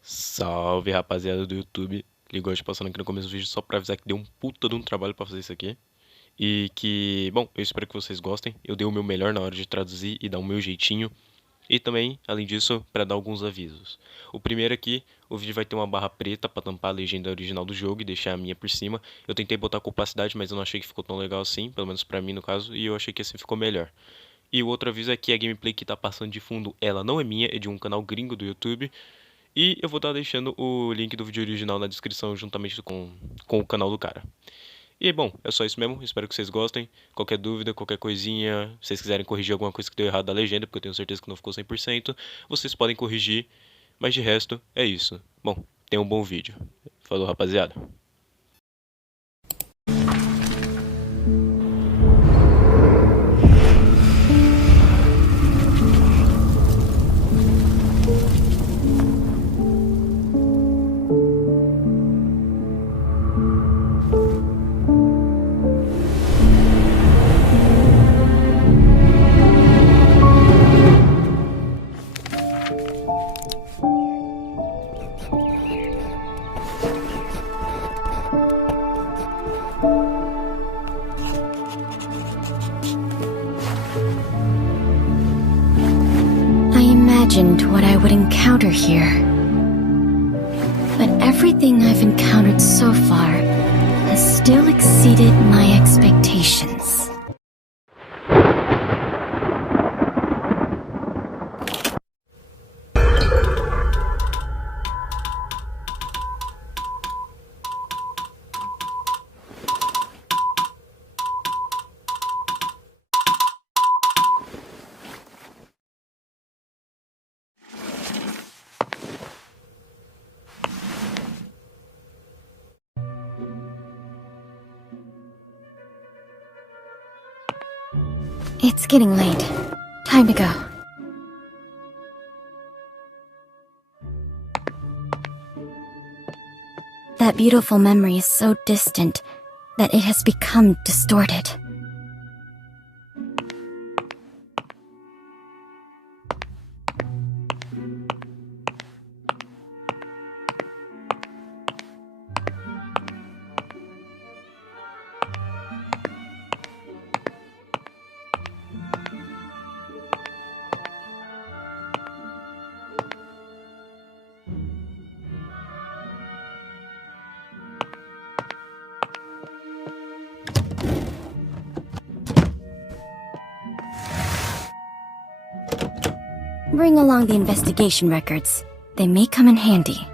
Salve, rapaziada do YouTube. Ligou hoje passando aqui no começo do vídeo só pra avisar que deu um puta de um trabalho pra fazer isso aqui. E que, bom, eu espero que vocês gostem. Eu dei o meu melhor na hora de traduzir e dar o meu jeitinho. E também, além disso, para dar alguns avisos. O primeiro aqui, o vídeo vai ter uma barra preta para tampar a legenda original do jogo e deixar a minha por cima. Eu tentei botar com opacidade, mas eu não achei que ficou tão legal assim, pelo menos pra mim no caso, e eu achei que assim ficou melhor. E o outro aviso é que a gameplay que tá passando de fundo, ela não é minha, é de um canal gringo do YouTube. E eu vou estar deixando o link do vídeo original na descrição juntamente com o canal do cara. E bom, é só isso mesmo, espero que vocês gostem. Qualquer dúvida, qualquer coisinha, se vocês quiserem corrigir alguma coisa que deu errado da legenda, porque eu tenho certeza que não ficou 100%, vocês podem corrigir, mas de resto, é isso. Bom, tenham um bom vídeo. Falou, rapaziada. I imagined what I would encounter here. But everything I've encountered so far has still exceeded my expectations. It's getting late. Time to go. That beautiful memory is so distant that it has become distorted. Bring along the investigation records. They may come in handy.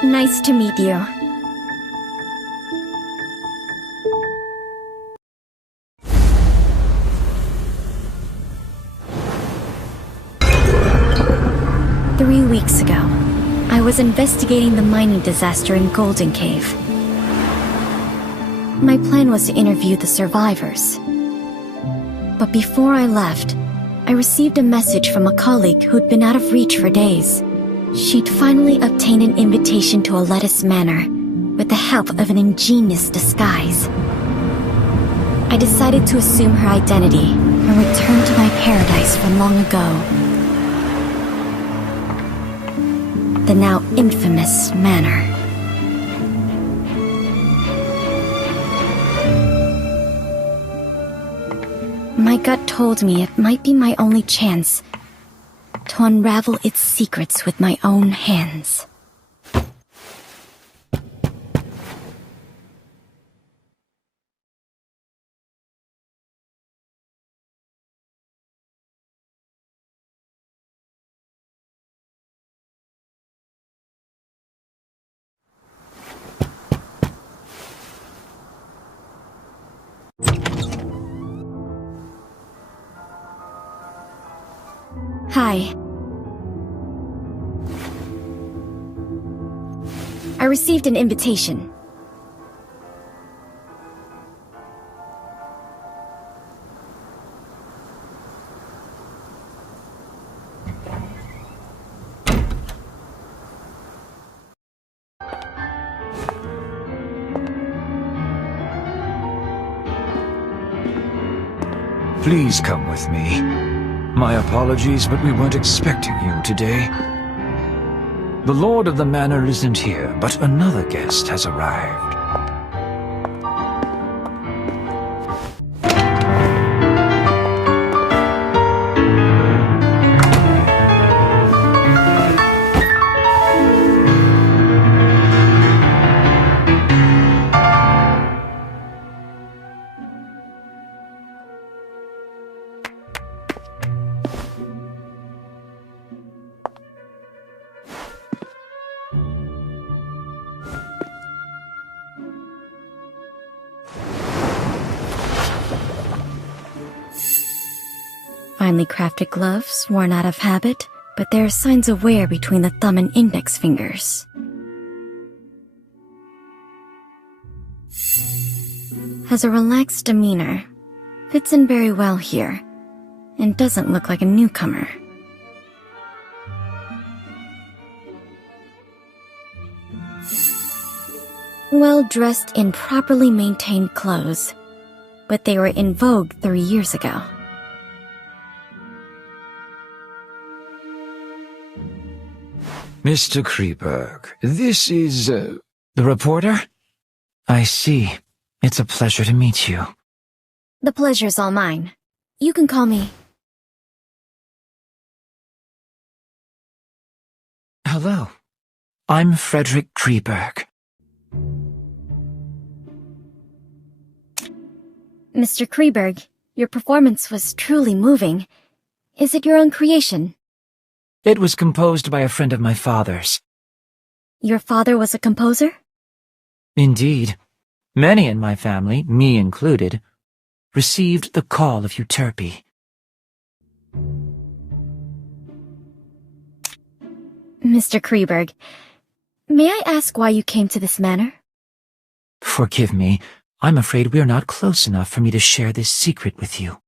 Nice to meet you. Three weeks ago, I was investigating the mining disaster in Golden Cave. My plan was to interview the survivors. But before I left, I received a message from a colleague who'd been out of reach for days. She'd finally obtained an invitation to a lettuce manor, with the help of an ingenious disguise. I decided to assume her identity and return to my paradise from long ago. The now infamous manor. My gut told me it might be my only chance to unravel its secrets with my own hands. Hi. I received an invitation. Please come with me. My apologies, but we weren't expecting you today. The Lord of the Manor isn't here, but another guest has arrived. Finely crafted gloves, worn out of habit, but there are signs of wear between the thumb and index fingers. Has a relaxed demeanor, fits in very well here, and doesn't look like a newcomer. Well dressed in properly maintained clothes, but they were in vogue 3 years ago. Mr. Kreberg, this is, the reporter? I see. It's a pleasure to meet you. The pleasure's all mine. You can call me... Hello. I'm Frederick Kreberg. Mr. Kreberg, your performance was truly moving. Is it your own creation? It was composed by a friend of my father's. Your father was a composer? Indeed. Many in my family, me included, received the call of Euterpe. Mr. Kreberg, may I ask why you came to this manor? Forgive me. I'm afraid we're not close enough for me to share this secret with you.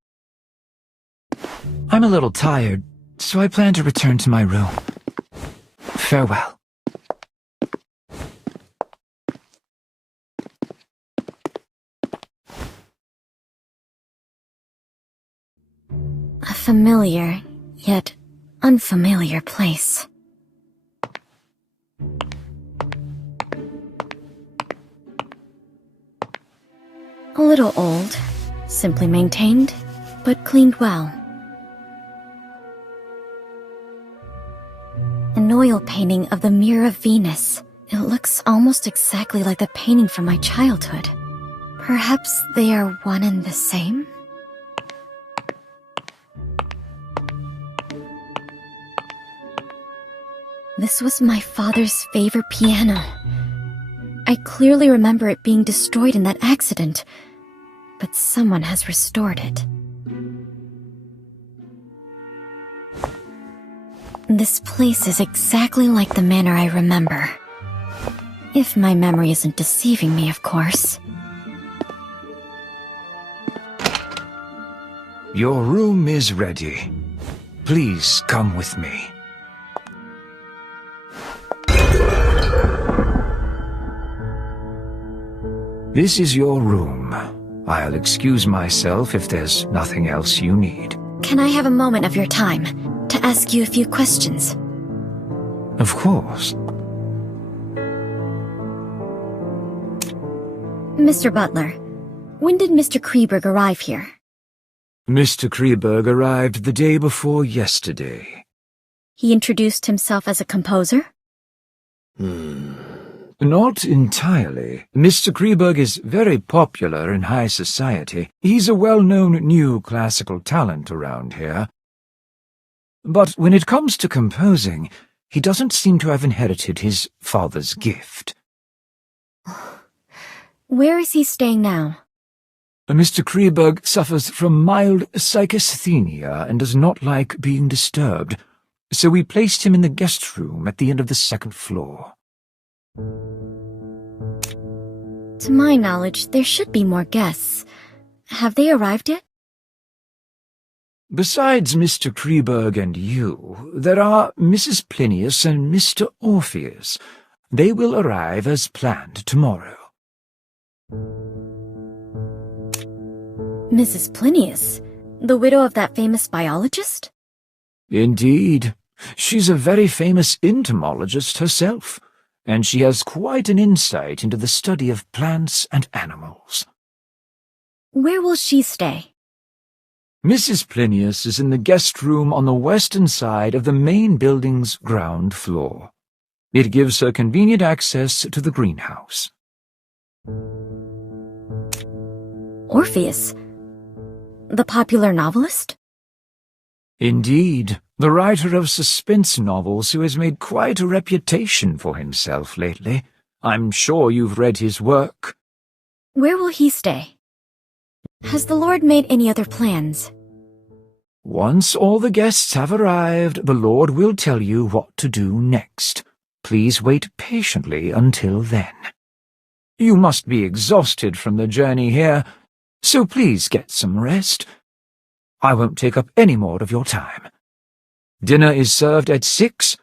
I'm a little tired, so I plan to return to my room. Farewell. A familiar, yet unfamiliar place. A little old, simply maintained, but cleaned well. An oil painting of the Mirror of Venus. It looks almost exactly like the painting from my childhood. Perhaps they are one and the same? This was my father's favorite piano. I clearly remember it being destroyed in that accident, but someone has restored it. This place is exactly like the manor I remember. If my memory isn't deceiving me, of course. Your room is ready. Please come with me. This is your room. I'll excuse myself if there's nothing else you need. Can I have a moment of your time to ask you a few questions? Of course. Mr. Butler, when did Mr. Kreberg arrive here? Mr. Kreberg arrived the day before yesterday. He introduced himself as a composer? Not entirely. Mr. Kreberg is very popular in high society. He's a well-known new classical talent around here. But when it comes to composing, he doesn't seem to have inherited his father's gift. Where is he staying now? Mr. Kreberg suffers from mild psychasthenia and does not like being disturbed, so we placed him in the guest room at the end of the second floor. To my knowledge, there should be more guests. Have they arrived yet? Besides Mr. Kreberg and you, there are Mrs. Plinius and Mr. Orpheus. They will arrive as planned tomorrow. Mrs. Plinius, the widow of that famous biologist? Indeed. She's a very famous entomologist herself, and she has quite an insight into the study of plants and animals. Where will she stay? Mrs. Plinius is in the guest room on the western side of the main building's ground floor. It gives her convenient access to the greenhouse. Orpheus? The popular novelist? Indeed, the writer of suspense novels who has made quite a reputation for himself lately. I'm sure you've read his work. Where will he stay? Has the Lord made any other plans? Once all the guests have arrived, the Lord will tell you what to do next. Please wait patiently until then. You must be exhausted from the journey here, so please get some rest. I won't take up any more of your time. Dinner is served at 6.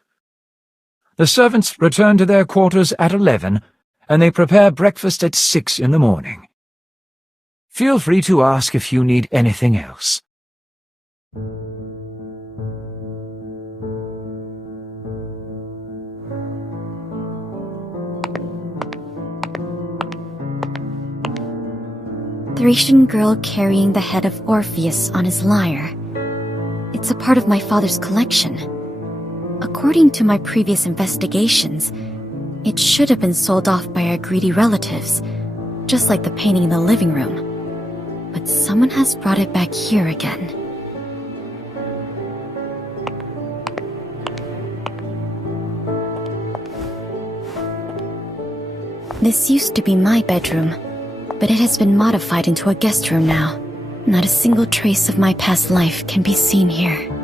The servants return to their quarters at 11, and they prepare breakfast at 6 in the morning. Feel free to ask if you need anything else. Thracian girl carrying the head of Orpheus on his lyre. It's a part of my father's collection. According to my previous investigations, it should have been sold off by our greedy relatives, just like the painting in the living room. But someone has brought it back here again. This used to be my bedroom, but it has been modified into a guest room now. Not a single trace of my past life can be seen here.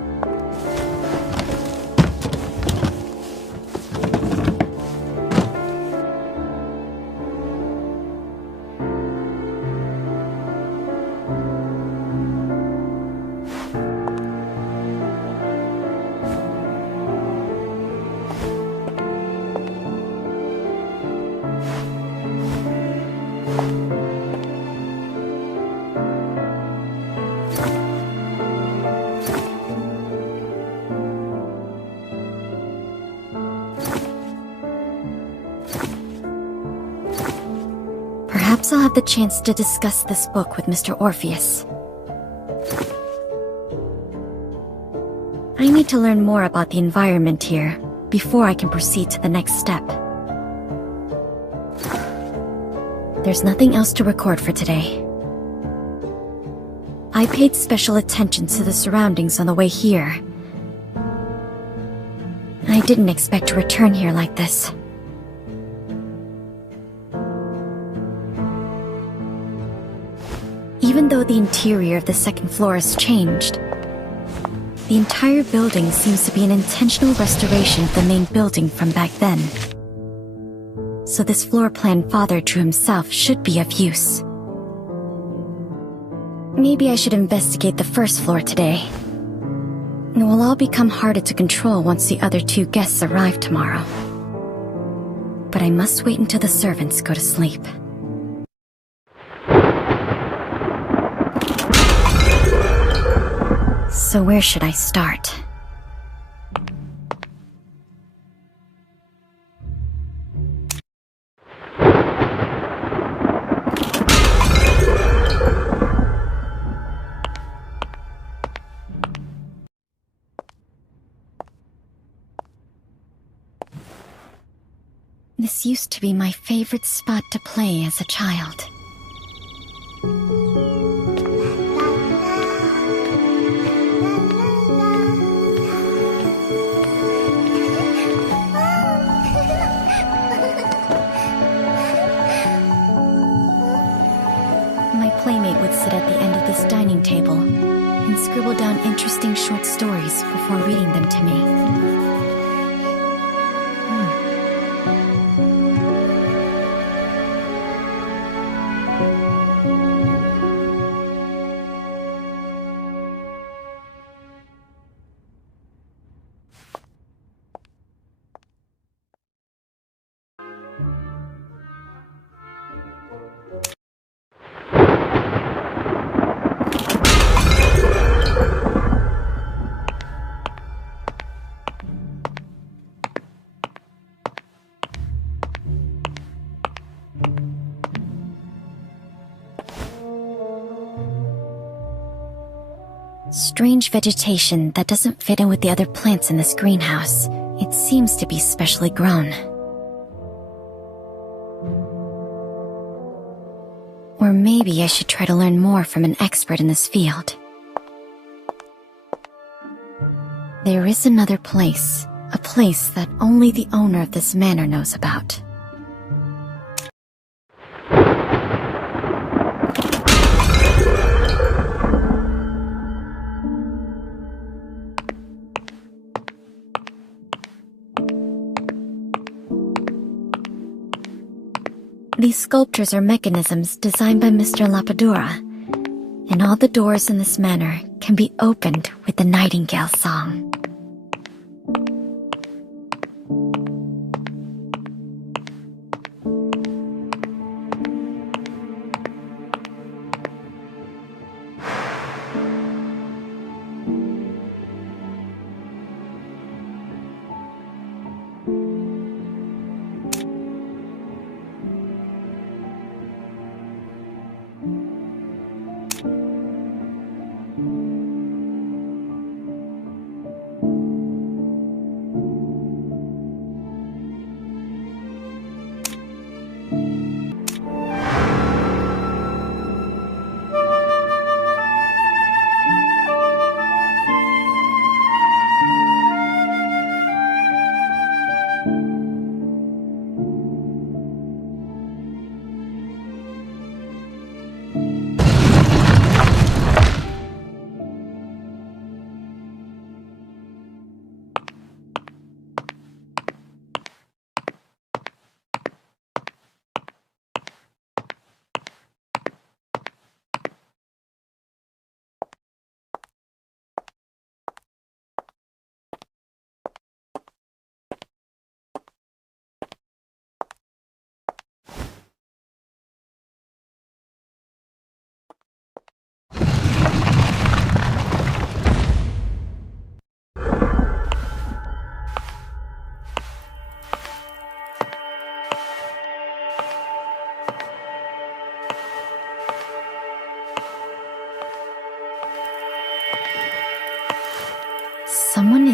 Perhaps I'll have the chance to discuss this book with Mr. Orpheus. I need to learn more about the environment here before I can proceed to the next step. There's nothing else to record for today. I paid special attention to the surroundings on the way here. I didn't expect to return here like this. Even though the interior of the second floor has changed, the entire building seems to be an intentional restoration of the main building from back then. So this floor plan Father drew himself should be of use. Maybe I should investigate the first floor today. It will all become harder to control once the other two guests arrive tomorrow. But I must wait until the servants go to sleep. So where should I start? This used to be my favorite spot to play as a child. My playmate would sit at the end of this dining table and scribble down interesting short stories before reading them to me. Strange vegetation that doesn't fit in with the other plants in this greenhouse. It seems to be specially grown. Or maybe I should try to learn more from an expert in this field. There is another place, a place that only the owner of this manor knows about. These sculptures are mechanisms designed by Mr. Lapadura, and all the doors in this manor can be opened with the nightingale song.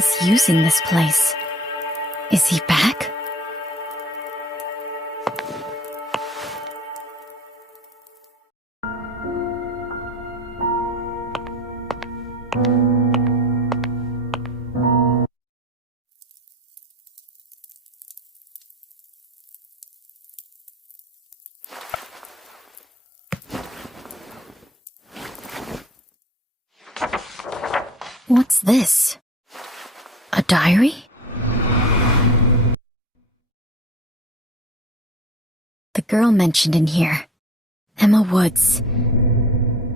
is using this place. Is he back? What's this? A diary? The girl mentioned in here, Emma Woods.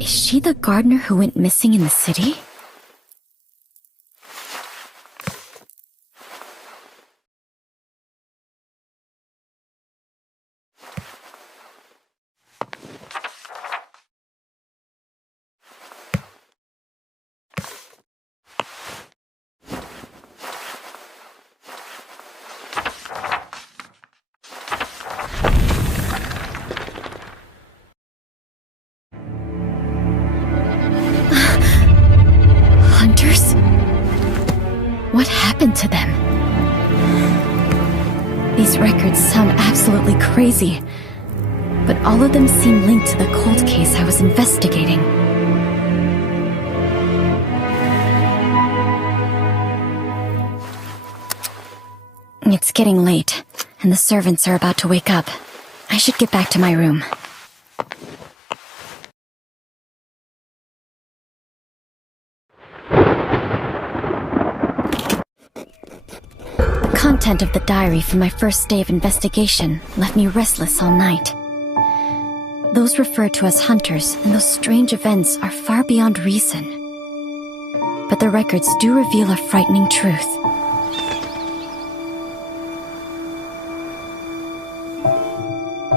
Is she the gardener who went missing in the city? Hunters? What happened to them? These records sound absolutely crazy, but all of them seem linked to the cold case I was investigating. It's getting late, and the servants are about to wake up. I should get back to my room. The content of the diary from my first day of investigation left me restless all night. Those referred to as hunters and those strange events are far beyond reason. But the records do reveal a frightening truth.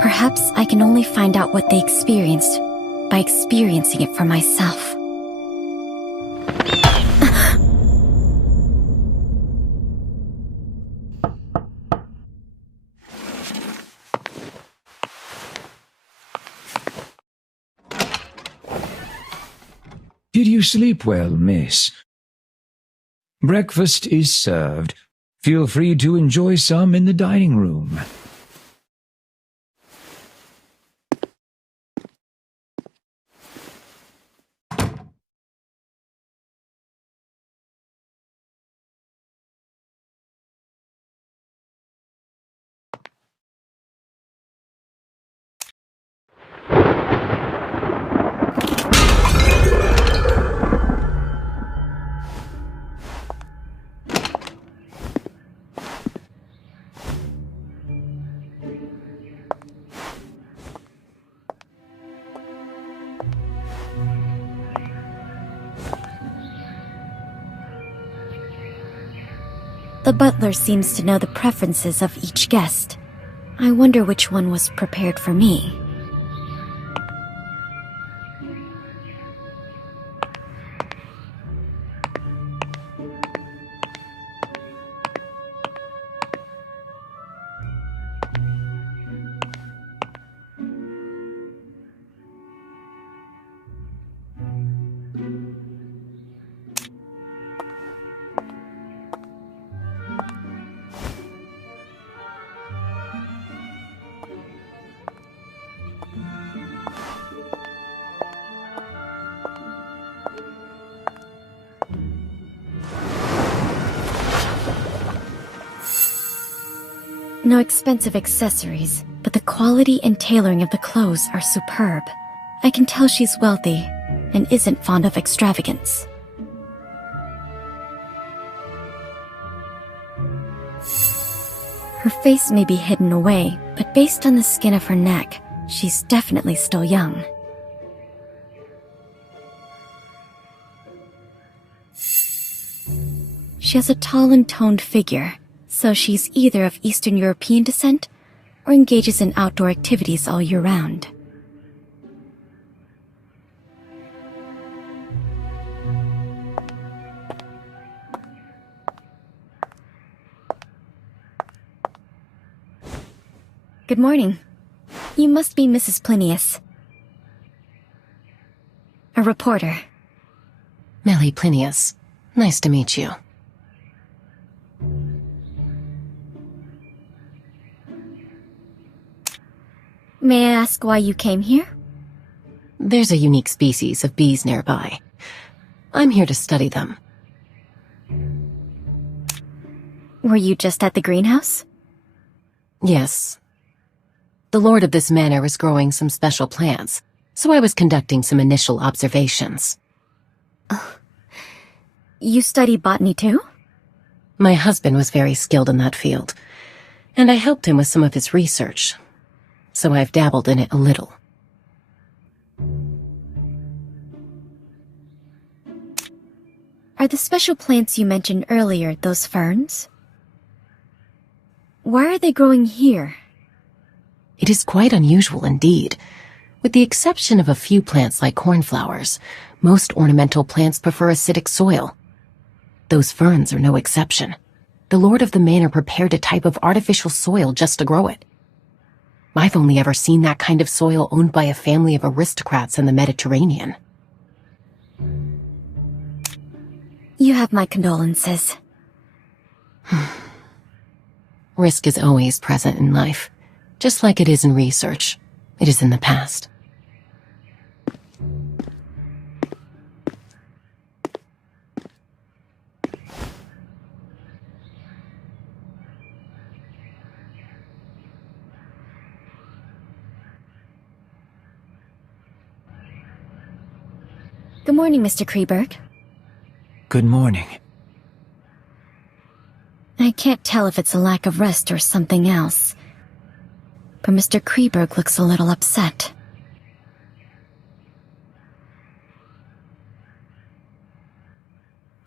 Perhaps I can only find out what they experienced by experiencing it for myself. Did you sleep well, miss? Breakfast is served. Feel free to enjoy some in the dining room. The butler seems to know the preferences of each guest. I wonder which one was prepared for me. No expensive accessories, but the quality and tailoring of the clothes are superb. I can tell she's wealthy and isn't fond of extravagance. Her face may be hidden away, but based on the skin of her neck, she's definitely still young. She has a tall and toned figure, so she's either of Eastern European descent or engages in outdoor activities all year round. Good morning. You must be Mrs. Plinius. A reporter. Millie Plinius. Nice to meet you. May I ask why you came here? There's a unique species of bees nearby. I'm here to study them. Were you just at the greenhouse? Yes. The lord of this manor is growing some special plants, so I was conducting some initial observations. You study botany too? My husband was very skilled in that field, and I helped him with some of his research, so I've dabbled in it a little. Are the special plants you mentioned earlier those ferns? Why are they growing here? It is quite unusual indeed. With the exception of a few plants like cornflowers, most ornamental plants prefer acidic soil. Those ferns are no exception. The lord of the manor prepared a type of artificial soil just to grow it. I've only ever seen that kind of soil owned by a family of aristocrats in the Mediterranean. You have my condolences. Risk is always present in life. Just like it is in research, it is in the past. Good morning, Mr. Kreberg. Good morning. I can't tell if it's a lack of rest or something else, but Mr. Kreberg looks a little upset.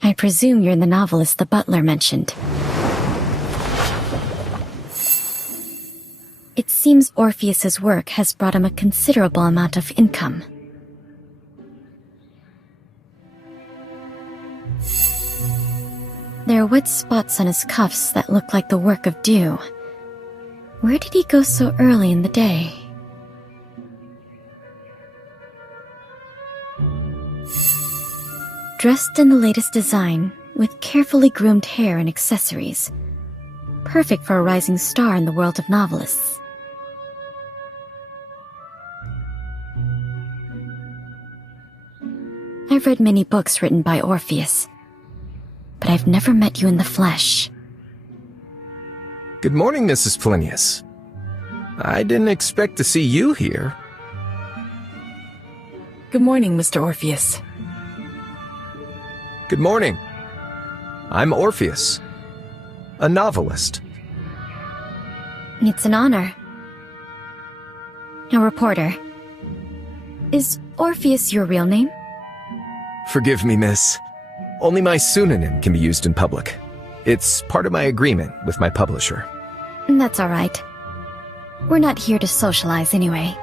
I presume you're the novelist the butler mentioned. It seems Orpheus's work has brought him a considerable amount of income. There are wet spots on his cuffs that look like the work of dew. Where did he go so early in the day? Dressed in the latest design, with carefully groomed hair and accessories. Perfect for a rising star in the world of novelists. I've read many books written by Orpheus, but I've never met you in the flesh. Good morning, Mrs. Plinius. I didn't expect to see you here. Good morning, Mr. Orpheus. Good morning. I'm Orpheus, a novelist. It's an honor. A reporter. Is Orpheus your real name? Forgive me, miss. Only my pseudonym can be used in public. It's part of my agreement with my publisher. That's all right. We're not here to socialize anyway.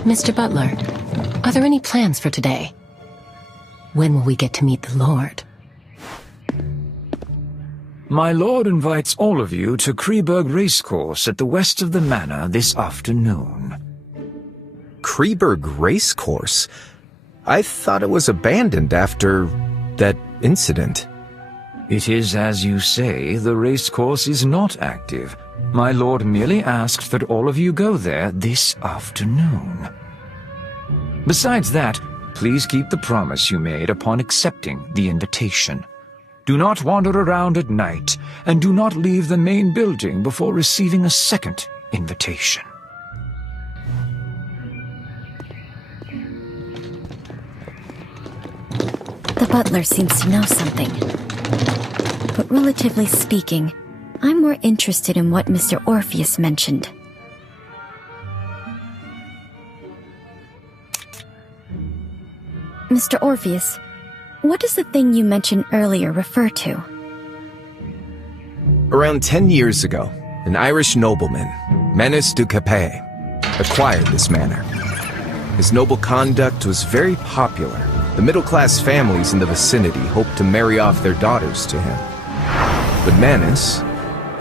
Mr. Butler, are there any plans for today? When will we get to meet the Lord? My lord invites all of you to Kreberg Racecourse at the west of the manor this afternoon. Kreberg Racecourse? I thought it was abandoned after that incident. It is as you say, the racecourse is not active. My lord merely asked that all of you go there this afternoon. Besides that, please keep the promise you made upon accepting the invitation. Do not wander around at night, and do not leave the main building before receiving a second invitation. The butler seems to know something. But relatively speaking, I'm more interested in what Mr. Orpheus mentioned. Mr. Orpheus, what does the thing you mentioned earlier refer to? Around 10 years ago, an Irish nobleman, Menis du Capet, acquired this manor. His noble conduct was very popular. The middle-class families in the vicinity hoped to marry off their daughters to him. But Menis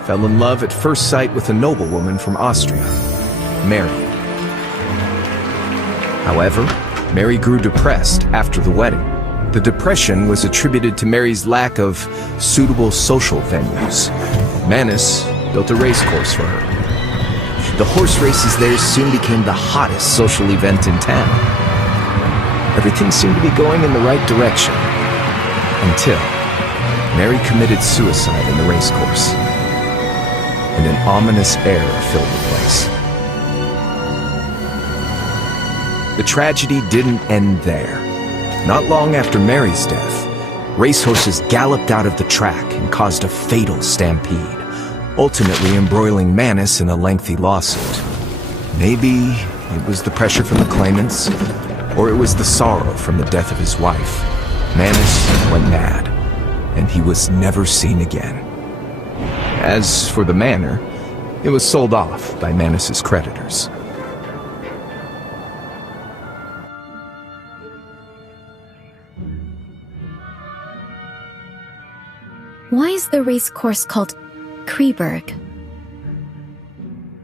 fell in love at first sight with a noblewoman from Austria, Mary. However, Mary grew depressed after the wedding. The depression was attributed to Mary's lack of suitable social venues. Menis built a race course for her. The horse races there soon became the hottest social event in town. Everything seemed to be going in the right direction. Until Mary committed suicide in the race course. And an ominous air filled the place. The tragedy didn't end there. Not long after Mary's death, racehorses galloped out of the track and caused a fatal stampede, ultimately embroiling Manus in a lengthy lawsuit. Maybe it was the pressure from the claimants, or it was the sorrow from the death of his wife. Manus went mad, and he was never seen again. As for the manor, it was sold off by Manus's creditors. Why is the race course called Kreberg?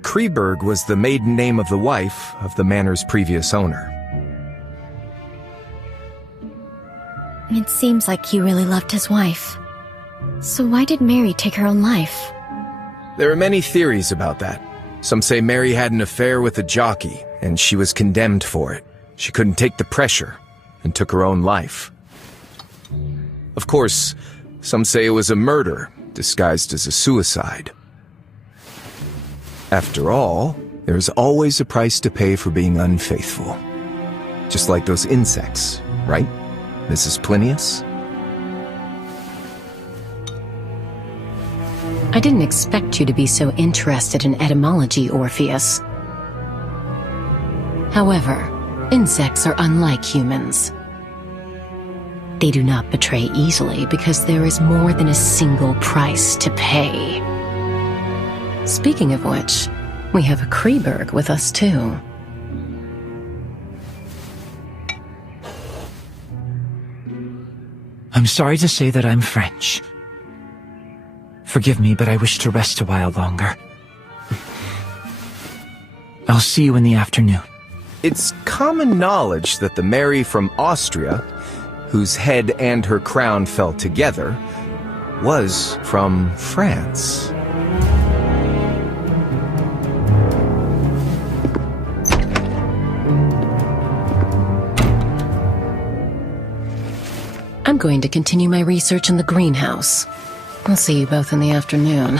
Kreberg was the maiden name of the wife of the manor's previous owner. It seems like he really loved his wife. So why did Mary take her own life? There are many theories about that. Some say Mary had an affair with a jockey, and she was condemned for it. She couldn't take the pressure, and took her own life. Of course, some say it was a murder, disguised as a suicide. After all, there's always a price to pay for being unfaithful. Just like those insects, right, Mrs. Plinius? I didn't expect you to be so interested in etymology, Orpheus. However, insects are unlike humans. They do not betray easily because there is more than a single price to pay. Speaking of which, we have a Kreberg with us too. I'm sorry to say that I'm French. Forgive me, but I wish to rest a while longer. I'll see you in the afternoon. It's common knowledge that the Mary from Austria, whose head and her crown fell together, was from France. I'm going to continue my research in the greenhouse. I'll see you both in the afternoon.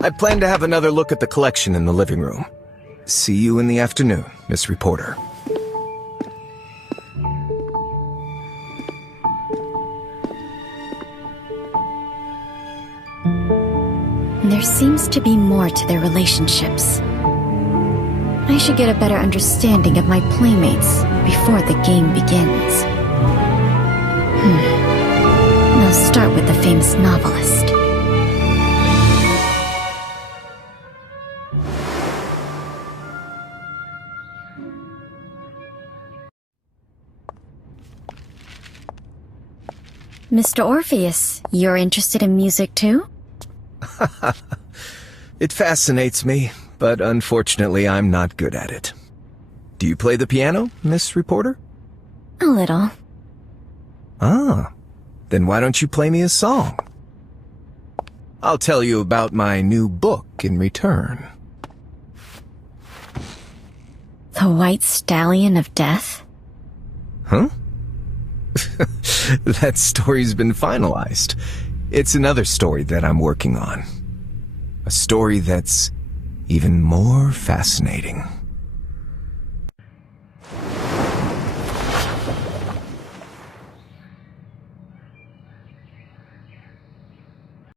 I plan to have another look at the collection in the living room. See you in the afternoon, Miss Reporter. There seems to be more to their relationships. I should get a better understanding of my playmates before the game begins. I'll start with the famous novelist. Mr. Orpheus, you're interested in music too? It fascinates me, but unfortunately I'm not good at it. Do you play the piano, Miss Reporter? A little. Ah, then why don't you play me a song? I'll tell you about my new book in return. The White Stallion of Death? Huh? That story's been finalized. It's another story that I'm working on. A story that's even more fascinating.